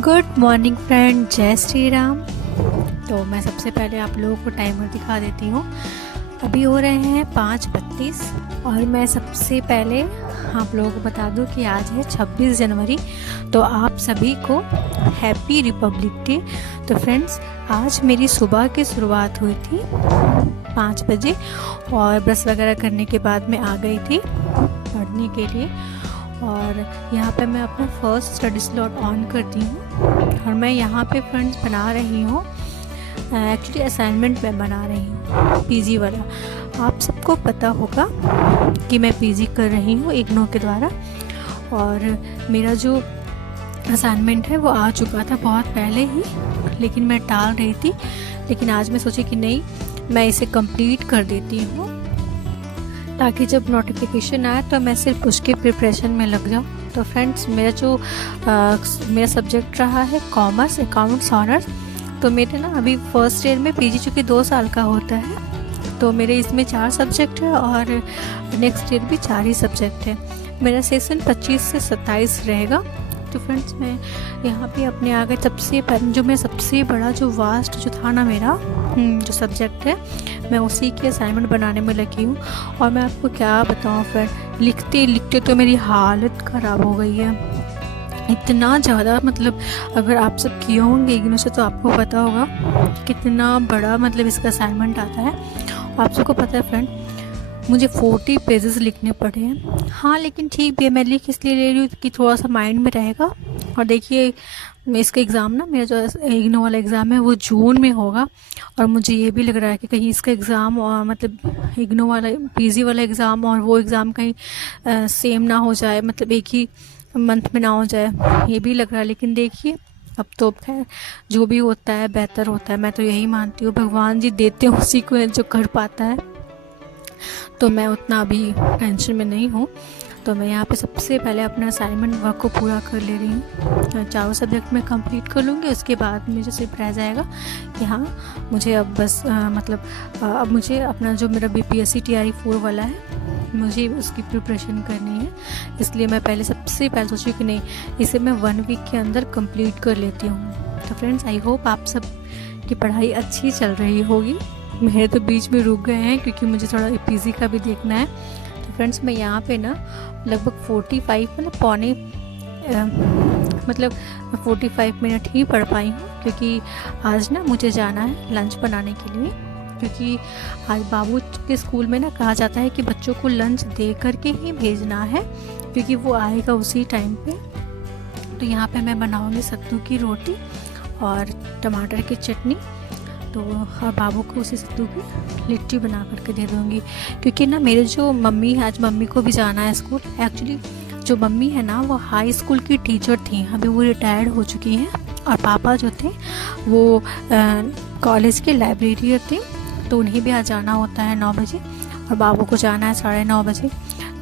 Good morning friend, जय श्री राम। तो मैं सबसे पहले आप लोगों को टाइमर दिखा देती हूँ। अभी हो रहे हैं 5:32 और मैं सबसे पहले आप लोगों को बता दूँ कि आज है 26 जनवरी। तो आप सभी को हैप्पी रिपब्लिक डे। तो फ्रेंड्स, आज मेरी सुबह की शुरुआत हुई थी 5 बजे और ब्रश वगैरह करने के बाद मैं आ गई थी पढ़ने के लिए। और यहाँ पे मैं अपना फर्स्ट स्टडी स्लॉट ऑन करती हूँ और मैं यहाँ पे फ्रेंड्स बना रही हूँ, एक्चुअली असाइनमेंट मैं बना रही हूँ पीजी वाला। आप सबको पता होगा कि मैं पीजी कर रही हूँ इग्नू के द्वारा, और मेरा जो असाइनमेंट है वो आ चुका था बहुत पहले ही, लेकिन मैं टाल रही थी। लेकिन आज मैं सोची कि नहीं, मैं इसे कंप्लीट कर देती हूँ ताकि जब नोटिफिकेशन आए तो मैं सिर्फ उसके प्रिपरेशन में लग जाऊँ। तो फ्रेंड्स, मेरा सब्जेक्ट रहा है कॉमर्स, अकाउंट्स, ऑनर्स। तो मेरे ना अभी फर्स्ट ईयर में पीजी चूँकि 2 साल का होता है, तो मेरे इसमें 4 सब्जेक्ट है और नेक्स्ट ईयर भी 4 ही सब्जेक्ट है। मेरा सेशन 25 से 27 रहेगा। तो फ्रेंड्स, मैं यहाँ पे अपने आगे सबसे बड़ा जो वास्ट जो था ना मेरा जो सब्जेक्ट है, मैं उसी की असाइनमेंट बनाने में लगी हूँ। और मैं आपको क्या बताऊँ फ्रेंड, लिखते लिखते तो मेरी हालत ख़राब हो गई है इतना ज़्यादा। मतलब अगर आप सब किए होंगे इग्नू से तो आपको पता होगा कितना बड़ा इसका असाइनमेंट आता है। आप सबको पता है फ्रेंड, मुझे 40 पेजेस लिखने पड़े हैं। हाँ, लेकिन ठीक भी है, मैं लिख इसलिए ले रही हूँ कि थोड़ा सा माइंड में रहेगा। और देखिए, इसका एग्ज़ाम ना, मेरा जो इग्नू वाला एग्ज़ाम है वो जून में होगा। और मुझे ये भी लग रहा है कि कहीं इसका एग्ज़ाम और इग्नू वाला पीजी वाला एग्ज़ाम और वो एग्ज़ाम कहीं सेम ना हो जाए, एक ही मंथ में ना हो जाए, ये भी लग रहा है। लेकिन देखिए, अब तो खैर जो भी होता है बेहतर होता है, मैं तो यही मानती हूँ। भगवान जी देते हैं उसी को जो कर पाता है। तो मैं उतना अभी टेंशन में नहीं हूँ। तो मैं यहाँ पे सबसे पहले अपना असाइनमेंट वर्क को पूरा कर ले रही हूँ। 4 सब्जेक्ट में कंप्लीट कर लूँगी। उसके बाद मुझे सिर्फ रह जाएगा कि हाँ, मुझे अब बस अब मुझे अपना जो मेरा BPSC TRE 4 वाला है, मुझे उसकी प्रिपरेशन करनी है। इसलिए मैं सबसे पहले सोची कि नहीं, इसे मैं 1 वीक के अंदर कंप्लीट कर लेती हूँ। तो फ्रेंड्स, आई होप आप सब की पढ़ाई अच्छी चल रही होगी। मेरे तो बीच में रुक गए हैं क्योंकि मुझे थोड़ा पीजी का भी देखना है। तो फ्रेंड्स, मैं यहाँ पे ना लगभग 45 45 मिनट ही पढ़ पाई हूँ, क्योंकि आज ना मुझे जाना है लंच बनाने के लिए। क्योंकि आज बाबू के स्कूल में ना कहा जाता है कि बच्चों को लंच दे करके ही भेजना है, क्योंकि वो आएगा उसी टाइम पे। तो यहाँ पे मैं बनाऊँगी सत्तू की रोटी और टमाटर की चटनी। तो और बाबू को उसी सत्तू की लिट्टी बना करके दे दूँगी। क्योंकि ना मेरे जो मम्मी है, आज मम्मी को भी जाना है स्कूल। एक्चुअली जो मम्मी है ना, वो हाई स्कूल की टीचर थी, अभी वो रिटायर्ड हो चुकी हैं। और पापा जो थे वो कॉलेज के लाइब्रेरियन थे। तो उन्हें भी आज जाना होता है 9 बजे और बाबू को जाना है 9:30 बजे।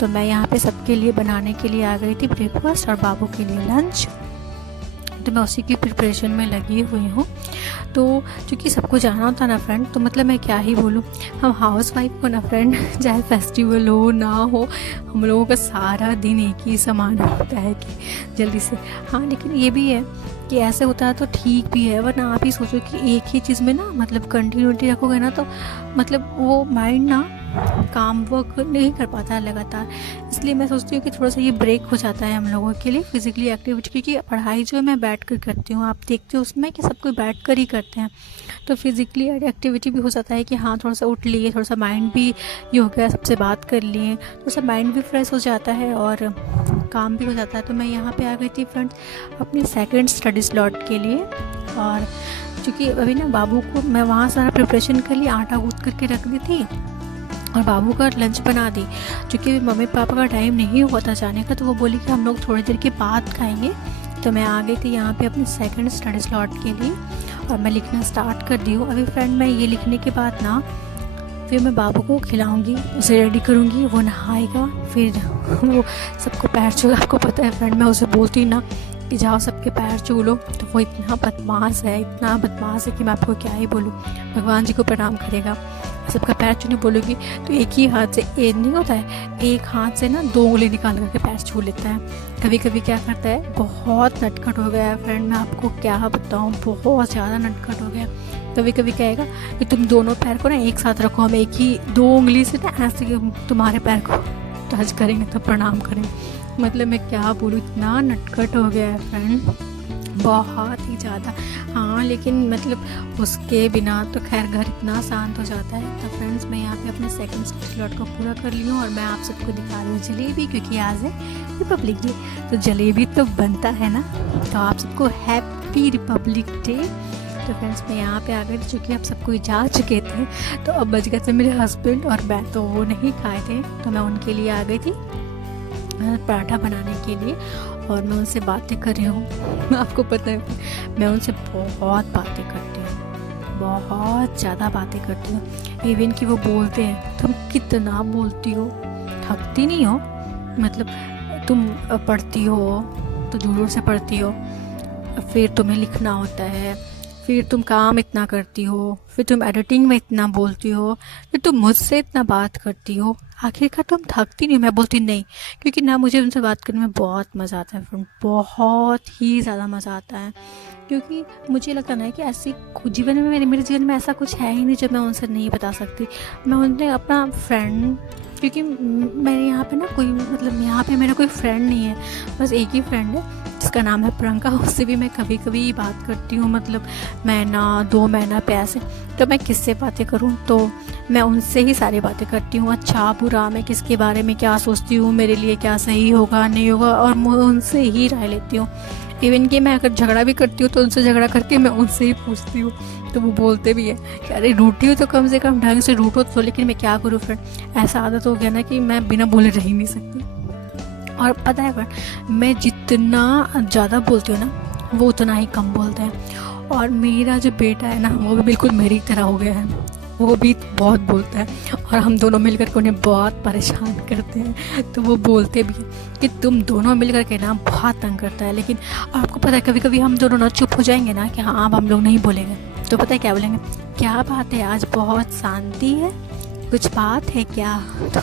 तो मैं यहाँ पे सबके लिए बनाने के लिए आ गई थी ब्रेकफास्ट और बाबू के लिए लंच। तो मैं उसी की प्रिपरेशन में लगी हुई हूँ। तो क्योंकि सबको जाना होता है ना फ्रेंड, तो मैं क्या ही बोलूँ, हम हाउस वाइफ को ना फ्रेंड, चाहे फेस्टिवल हो ना हो, हम लोगों का सारा दिन एक ही समान होता है कि जल्दी से। हाँ, लेकिन ये भी है कि ऐसे होता है तो ठीक भी है, वरना आप ही सोचो कि एक ही चीज़ में ना कंटिन्यूटी रखोगे ना, तो वो माइंड ना काम वर्क नहीं कर पाता है लगातार। इसलिए मैं सोचती हूँ कि थोड़ा सा ये ब्रेक हो जाता है हम लोगों के लिए फिज़िकली एक्टिविटी। क्योंकि पढ़ाई जो है मैं बैठ कर करती हूँ, आप देखते हो उसमें कि सब कोई बैठ कर ही करते हैं। तो फिज़िकली एक्टिविटी भी हो जाता है कि हाँ, थोड़ा सा उठ लिए, थोड़ा सा माइंड भी ये हो गया, सबसे बात कर लिए, थोड़ा सा माइंड भी फ्रेश हो जाता है और काम भी हो जाता है। तो मैं यहाँ पे आ गई थी फ्रेंड्स अपने सेकंड स्टडी स्लॉट के लिए। और चूँकि अभी ना बाबू को मैं वहाँ सारा प्रिपरेशन कर लिया, आटा गूँथ करके रख दी थी और बाबू का लंच बना दी। क्योंकि मम्मी पापा का टाइम नहीं हुआ था जाने का, तो वो बोली कि हम लोग थोड़ी देर के बाद खाएंगे। तो मैं आ गई थी यहाँ पे अपने सेकंड स्टडी स्लॉट के लिए और मैं लिखना स्टार्ट कर दी हूँ। अभी फ्रेंड, मैं ये लिखने के बाद ना फिर मैं बाबू को खिलाऊंगी, उसे रेडी करूँगी, वो नहाएगा, फिर वो सबको पैर छू। आपको पता है फ्रेंड, मैं उसे बोलती ना कि जाओ सबके पैर छू लो, तो वो इतना बदमाश है कि मैं आपको क्या ही बोलूँ। भगवान जी को प्रणाम करेगा। सबका पैर छूने बोलोगी तो एक ही हाथ से नहीं होता है, एक हाथ से ना 2 उंगली निकाल करके पैर छू लेता है। कभी कभी क्या करता है, बहुत नटखट हो गया है फ्रेंड, मैं आपको क्या बताऊँ, बहुत ज़्यादा नटखट हो गया। कभी कभी कहेगा कि तुम दोनों पैर को ना एक साथ रखो, हम एक ही 2 उंगली से ना ऐसे तुम्हारे पैर को टच करेंगे तो प्रणाम करेंगे। मतलब मैं क्या बोलूँ, इतना नटखट हो गया है फ्रेंड, बहुत ही ज़्यादा। हाँ लेकिन मतलब उसके बिना तो खैर घर इतना शांत हो जाता है। तो फ्रेंड्स मैं यहाँ पे अपने सेकंड स्लॉट को पूरा कर ली हूँ और मैं आप सबको दिखा रही हूँ जलेबी, क्योंकि आज है रिपब्लिक डे, तो जलेबी तो बनता है ना। तो आप सबको हैप्पी रिपब्लिक डे। तो फ्रेंड्स मैं यहाँ पे आ गई थी, चूँकि आप सबको जा चुके थे, तो अब बच गए थे मेरे हस्बैंड और मैं, तो वो नहीं खाए थे, तो मैं उनके लिए आ गई थी पराठा बनाने के लिए। और मैं उनसे बातें कर रही हूँ आपको पता है मैं उनसे बहुत बातें करती हूँ, बहुत ज़्यादा बातें करती हूँ। इवन कि वो बोलते हैं तुम कितना बोलती हो, थकती नहीं हो, मतलब तुम पढ़ती हो तो दूर से पढ़ती हो, फिर तुम्हें लिखना होता है, फिर तुम काम इतना करती हो, फिर तुम एडिटिंग में इतना बोलती हो, फिर तुम मुझसे इतना बात करती हो, आखिरकार तुम थकती नहीं हो। मैं बोलती नहीं, क्योंकि ना मुझे उनसे बात करने में बहुत मज़ा आता है फ्रेंड, बहुत ही ज़्यादा मज़ा आता है। क्योंकि मुझे लगता है कि ऐसी जीवन में मेरे जीवन में ऐसा कुछ है ही नहीं जो मैं उनसे नहीं बता सकती। मैं उनसे अपना फ्रेंड, क्योंकि मेरे यहाँ पे ना कोई, मतलब यहाँ पे मेरा कोई फ्रेंड नहीं है, बस एक ही फ्रेंड है जिसका नाम है प्रियंका। उससे भी मैं कभी कभी बात करती हूँ, मतलब महीना 2 महीना पे ऐसे। तो मैं किससे बातें करूँ, तो मैं उनसे ही सारी बातें करती हूँ, अच्छा बुरा, मैं किसके बारे में क्या सोचती हूँ, मेरे लिए क्या सही होगा नहीं होगा, और मैं उनसे ही राय लेती हूँ। इवन कि मैं अगर झगड़ा भी करती हूँ तो उनसे झगड़ा करके मैं उनसे ही पूछती हूँ, तो वो बोलते भी है कि अरे रूठी हो तो कम से कम ढंग से रूठो तो। लेकिन मैं क्या करूँ फ्रेंड, ऐसा आदत हो गया ना कि मैं बिना बोले रह ही नहीं सकती। और पता है फ्रेंड, मैं जितना ज़्यादा बोलती हूँ ना वो उतना ही कम बोलते हैं। और मेरा जो बेटा है ना वो भी बिल्कुल मेरी तरह हो गया है, वो भी बहुत बोलता है और हम दोनों मिलकर के उन्हें बहुत परेशान करते हैं। तो वो बोलते भी हैं कि तुम दोनों मिलकर के ना बहुत तंग करता है। लेकिन आपको पता है कभी कभी हम दोनों ना चुप हो जाएंगे ना कि हाँ अब हम लोग नहीं बोलेंगे, तो पता है क्या बोलेंगे, क्या बात है आज बहुत शांति है, कुछ बात है क्या। तो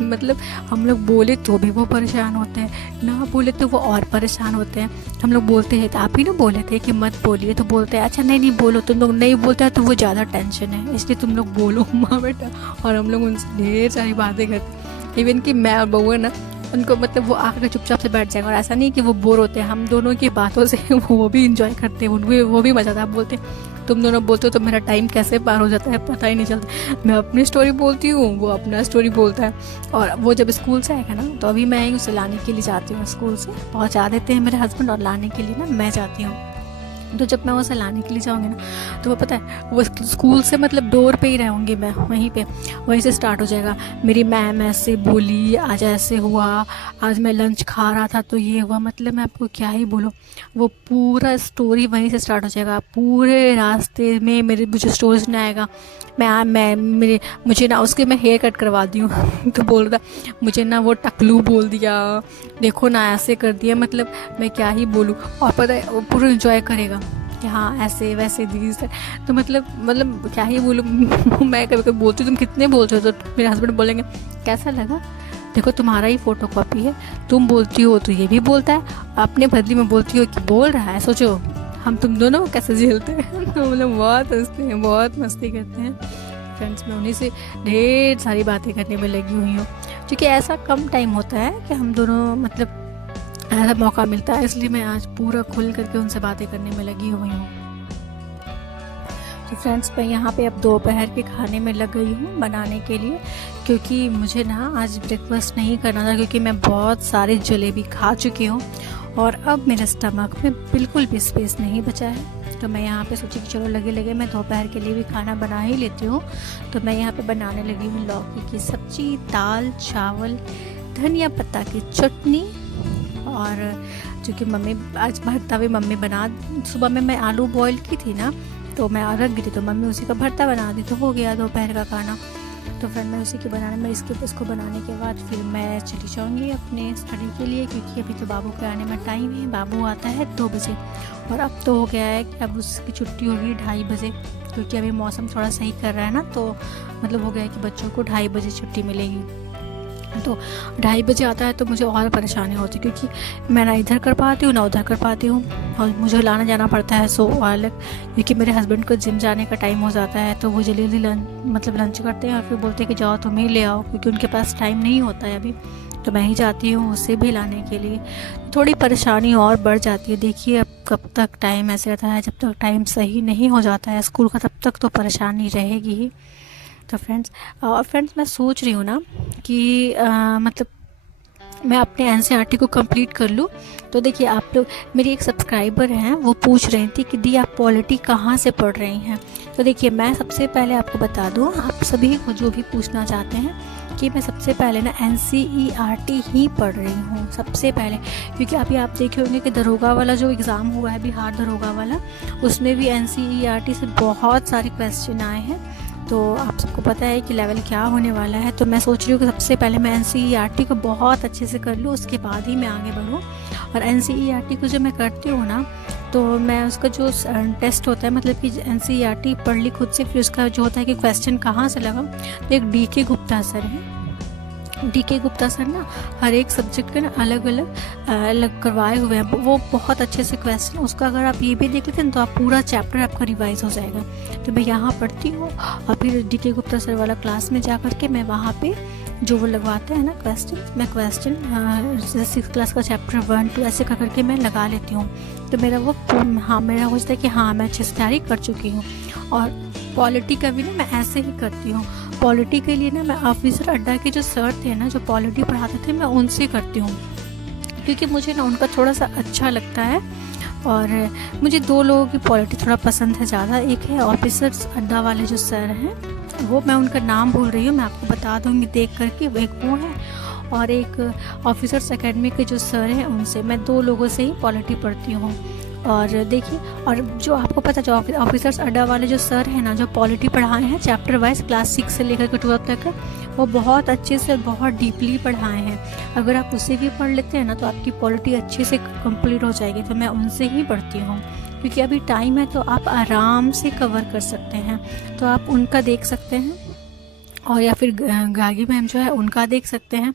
मतलब हम लोग बोले तो भी वो परेशान होते हैं, ना बोले तो वो और परेशान होते हैं। हम लोग बोलते हैं तो आप ही ना बोले थे कि मत बोलिए, तो बोलते हैं अच्छा नहीं बोलो, तुम लोग नहीं बोलते हैं तो वो ज़्यादा टेंशन है इसलिए तुम लोग बोलो माँ बेटा। और हम लोग उनसे ढेर सारी बातें करते। इवन कि मैं और बहू है ना, उनको मतलब वो आकर चुपचाप से बैठ जाएंगे, और ऐसा नहीं कि वो बोर होते हैं, हम दोनों की बातों से वो भी इंजॉय करते हैं, उनको वो भी मज़ा आता है। बोलते तुम दोनों बोलते हो तो मेरा टाइम कैसे पार हो जाता है पता ही नहीं चलता। मैं अपनी स्टोरी बोलती हूँ, वो अपना स्टोरी बोलता है। और वो जब स्कूल से आएगा ना तो अभी मैं ही उसे लाने के लिए जाती हूँ, स्कूल से पहुँचा देते हैं मेरे हस्बैंड और लाने के लिए ना मैं जाती हूँ। तो जब मैं उसे लाने के लिए जाऊँगी ना तो वो पता है वो स्कूल से मतलब डोर पे ही रहूँगी मैं, वहीं से स्टार्ट हो जाएगा, मेरी मैम ऐसे बोली, आज ऐसे हुआ, आज मैं लंच खा रहा था तो ये हुआ। मतलब मैं आपको क्या ही बोलूँ, वो पूरा स्टोरी वहीं से स्टार्ट हो जाएगा। पूरे रास्ते में मेरे मुझे स्टोरी सुना आएगा। मुझे ना उसके मैं हेयर कट करवा दी हूँ तो बोल रहा मुझे ना वो टकलू बोल दिया, देखो ना ऐसे कर दिया। मतलब मैं क्या ही बोलूँ। और पता है वो पूरा इंजॉय करेगा कि हाँ ऐसे वैसे दीदी से। तो मतलब क्या ही बोलूँ मैं कभी कभी बोलती हूँ तुम कितने बोलते हो, तो मेरे हस्बैंड बोलेंगे कैसा लगा, देखो तुम्हारा ही फोटो कॉपी है, तुम बोलती हो तो ये भी बोलता है, अपने बदली में बोलती हो कि बोल रहा है, सोचो हम तुम दोनों कैसे झेलते हैं। तो मतलब बहुत हंसते हैं, बहुत मस्ती करते हैं फ्रेंड्स। मैं उन्हीं से ढेर सारी बातें करने में लगी हुई हूँ, क्योंकि ऐसा कम टाइम होता है कि हम दोनों मतलब ऐसा मौका मिलता है, इसलिए मैं आज पूरा खुल करके उनसे बातें करने में लगी हुई हूँ। तो फ्रेंड्स मैं यहाँ पे अब दोपहर के खाने में लग गई हूँ बनाने के लिए, क्योंकि मुझे ना आज ब्रेकफास्ट नहीं करना था, क्योंकि मैं बहुत सारे जलेबी खा चुकी हूँ और अब मेरे स्टमक में बिल्कुल भी स्पेस नहीं बचा है। तो मैं यहाँ पे सोची कि चलो लगे मैं दोपहर के लिए भी खाना बना ही लेती हूँ। तो मैं यहाँ पे बनाने लगी हूँ लौकी की सब्जी, दाल चावल, धनिया पत्ता की चटनी। और चूँकि मम्मी आज भरता भी मम्मी बना, सुबह में मैं आलू बॉईल की थी ना तो मैं रख गई थी, तो मम्मी उसी का भरता बना दी, तो हो गया दोपहर का खाना। तो फिर मैं उसी के बनाने में इसको बनाने के बाद फिर मैं चली जाऊँगी अपने स्टडी के लिए, क्योंकि अभी तो बाबू के आने में टाइम है। बाबू आता है 2 बजे और अब तो हो गया है कि अब उसकी छुट्टी होगी 2:30 बजे, क्योंकि अभी मौसम थोड़ा सही कर रहा है ना, तो मतलब हो गया है कि बच्चों को 2:30 बजे छुट्टी मिलेगी। तो 2:30 बजे आता है तो मुझे और परेशानी होती है, क्योंकि मैं ना इधर कर पाती हूँ ना उधर कर पाती हूँ, और मुझे लाना जाना पड़ता है सो अलग, क्योंकि मेरे हस्बैंड को जिम जाने का टाइम हो जाता है, तो वो जल्दी लंच करते हैं और फिर बोलते हैं कि जाओ तुम ही ले आओ, क्योंकि उनके पास टाइम नहीं होता है अभी, तो मैं ही जाती हूँ उसे भी लाने के लिए। थोड़ी परेशानी और बढ़ जाती है। देखिए अब कब तक टाइम ऐसे रहता है, जब तक टाइम सही नहीं हो जाता है स्कूल का, तब तक तो परेशानी रहेगी ही। तो फ्रेंड्स मैं सोच रही हूँ ना कि मतलब मैं अपने एनसीईआरटी को कंप्लीट कर लूँ। तो देखिए आप लोग, मेरी एक सब्सक्राइबर हैं, वो पूछ रही थी कि दी आप पॉलिटी कहाँ से पढ़ रही हैं। तो देखिए मैं सबसे पहले आपको बता दूँ, आप सभी को जो भी पूछना चाहते हैं, कि मैं सबसे पहले ना एनसीईआरटी ही पढ़ रही हूँ सबसे पहले, क्योंकि अभी आप देखे होंगे कि दरोगा वाला जो एग्ज़ाम हुआ है, बिहार दरोगा वाला, उसमें भी एनसीईआरटी से बहुत सारे क्वेश्चन आए हैं। तो आप सबको पता है कि लेवल क्या होने वाला है। तो मैं सोच रही हूँ कि सबसे पहले मैं एनसीईआरटी को बहुत अच्छे से कर लूँ, उसके बाद ही मैं आगे बढ़ूँ। और एनसीईआरटी को जब मैं करती हूँ ना, तो मैं उसका जो टेस्ट होता है, मतलब कि एनसीईआरटी पढ़ ली खुद से, फिर उसका जो होता है कि क्वेश्चन कहाँ से लगा, तो एक डीके गुप्ता सर है, डीके गुप्ता सर ना हर एक सब्जेक्ट के ना अलग अलग करवाए हुए हैं, वो बहुत अच्छे से क्वेश्चन, उसका अगर आप ये भी देख लेते हैं तो आप पूरा चैप्टर आपका रिवाइज हो जाएगा। तो मैं यहाँ पढ़ती हूँ और फिर डीके गुप्ता सर वाला क्लास में जा कर के मैं वहाँ पे जो वो लगवाते हैं ना क्वेश्चन, मैं क्वेश्चन जैसे 6th क्लास का चैप्टर 1 2 ऐसे कर करके मैं लगा लेती हूँ। तो मेरा वो मेरा हो जाता है कि हाँ मैं अच्छे से तैयारी कर चुकी हूँ। और पॉलिटी का भी ना मैं ऐसे ही करती हूँ। पॉलिटी के लिए ना मैं ऑफिसर अड्डा के जो सर थे ना, जो पॉलिटी पढ़ाते थे, मैं उनसे करती हूँ, क्योंकि मुझे ना उनका थोड़ा सा अच्छा लगता है। और मुझे 2 लोगों की पॉलिटी थोड़ा पसंद है ज़्यादा। एक है ऑफिसर्स अड्डा वाले जो सर हैं, वो मैं उनका नाम भूल रही हूँ, मैं आपको बता दूँगी देख करके, एक वो है, और एक ऑफिसर्स एकेडमी के जो सर हैं उनसे। मैं 2 लोगों से ही पॉलिटी पढ़ती हूँ। और देखिए, और जो आपको पता, जो ऑफिसर्स अड्डा वाले जो सर हैं ना, जो पॉलिटी पढ़ाए हैं चैप्टर वाइज क्लास 6 से लेकर के 12 तक, वो बहुत अच्छे से बहुत डीपली पढ़ाए हैं। अगर आप उसे भी पढ़ लेते हैं ना, तो आपकी पॉलिटी अच्छे से कंप्लीट हो जाएगी। तो मैं उनसे ही पढ़ती हूँ, क्योंकि अभी टाइम है तो आप आराम से कवर कर सकते हैं। तो आप उनका देख सकते हैं, और या फिर गागी मैम जो है उनका देख सकते हैं।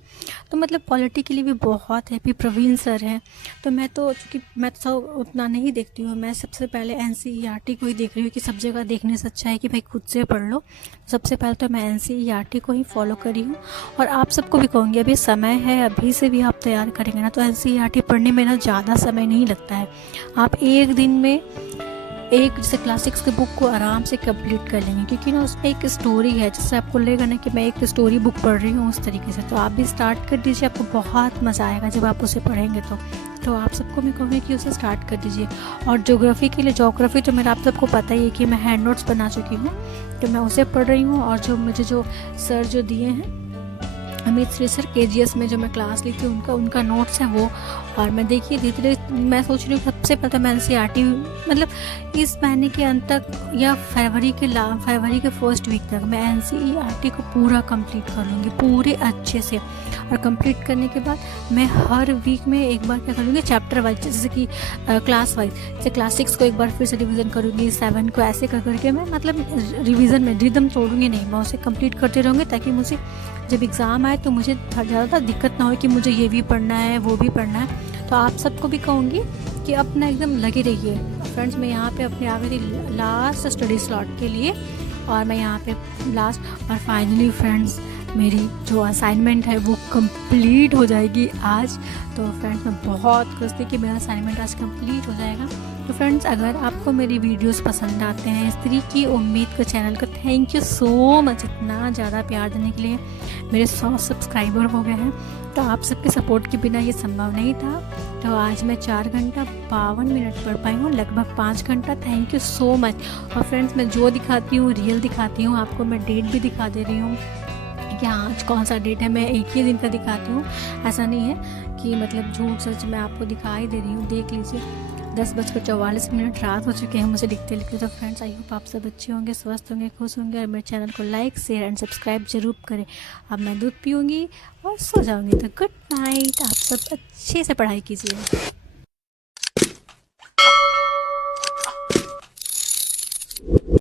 तो मतलब पॉलिटी के लिए भी बहुत है। फिर प्रवीण सर हैं। तो मैं तो चूँकि मैं तो उतना नहीं देखती हूँ, मैं सबसे पहले एनसीईआरटी को ही देख रही हूँ, कि सब जगह देखने से अच्छा है कि भाई खुद से पढ़ लो। सबसे पहले तो मैं एनसीईआरटी को ही फॉलो करी हूँ। और आप सबको भी कहूँगी, अभी समय है, अभी से भी आप तैयार करेंगे ना, तो एनसीईआरटी पढ़ने में ना ज़्यादा समय नहीं लगता है। आप एक दिन में एक जैसे क्लास 6 के बुक को आराम से कंप्लीट कर लेंगे, क्योंकि ना उसमें एक स्टोरी है, जिससे आपको लगेगा ना कि मैं एक स्टोरी बुक पढ़ रही हूँ, उस तरीके से। तो आप भी स्टार्ट कर दीजिए, आपको बहुत मज़ा आएगा जब आप उसे पढ़ेंगे। तो आप सबको मैं कहूँगी कि उसे स्टार्ट कर दीजिए। और ज्योग्राफी के लिए, ज्योग्राफी तो मेरा आप सबको पता ही है कि मैं हैंड नोट्स बना चुकी हूँ, तो मैं उसे पढ़ रही हूँ। और जो मुझे जो सर जो दिए हैं, अमित श्री सर केजीएस में जो मैं क्लास ली थी, उनका नोट्स है वो। और मैं देखिए धीरे धीरे मैं सोच रही हूँ सबसे पहले मैं एनसीईआरटी मतलब इस महीने के अंत तक या फरवरी के फर्स्ट वीक तक मैं एनसीईआरटी को पूरा कंप्लीट कर लूँगी, पूरे अच्छे से। और कंप्लीट करने के बाद मैं हर वीक में एक बार क्या करूँगी, चैप्टर वाइज, जैसे कि क्लास वाइज, जैसे क्लास 6 को एक बार फिर से रिवीजन करूँगी, 7 को ऐसे कर करके मैं मतलब रिवीजन में रिदम तोड़ूँगी नहीं, मैं उसे कंप्लीट करते रहूँगी, ताकि मुझे जब एग्ज़ाम आए तो मुझे ज़्यादा दिक्कत ना हो कि मुझे ये भी पढ़ना है वो भी पढ़ना है। तो आप सबको भी कहूँगी कि अपना एकदम लगे रहिए। फ्रेंड्स मैं यहाँ पे अपने आ गई थी लास्ट स्टडी स्लॉट के लिए, और मैं यहाँ पे लास्ट, और फाइनली फ्रेंड्स मेरी जो असाइनमेंट है वो कंप्लीट हो जाएगी आज। तो फ्रेंड्स मैं बहुत खुश थी कि मेरा असाइनमेंट आज कंप्लीट हो जाएगा। तो फ्रेंड्स अगर आपको मेरी वीडियोस पसंद आते हैं, स्त्री की उम्मीद को चैनल को थैंक यू सो मच इतना ज़्यादा प्यार देने के लिए। मेरे 100 सब्सक्राइबर हो गए हैं, तो आप सबके सपोर्ट के बिना ये संभव नहीं था। तो आज मैं 4 घंटा 52 मिनट पढ़ पाई हूँ, लगभग 5 घंटा। Thank you so much. और फ्रेंड्स मैं जो दिखाती हूँ रियल दिखाती हूँ, आपको मैं डेट भी दिखा दे रही हूँ कि आज कौन सा डेट है, मैं एक ही दिन का दिखाती हूँ। ऐसा नहीं है कि मतलब झूठ सच मैं आपको दिखा ही दे रही हूँ, देख लीजिए। 10:44 रात हो चुके हैं मुझे लिखते लिखते। तो फ्रेंड्स, आई होप आप सब अच्छे होंगे, स्वस्थ होंगे, खुश होंगे और मेरे चैनल को लाइक, शेयर एंड सब्सक्राइब जरूर करें। अब मैं दूध पीऊँगी और सो जाऊँगी। तो गुड नाइट, आप सब अच्छे से पढ़ाई कीजिए।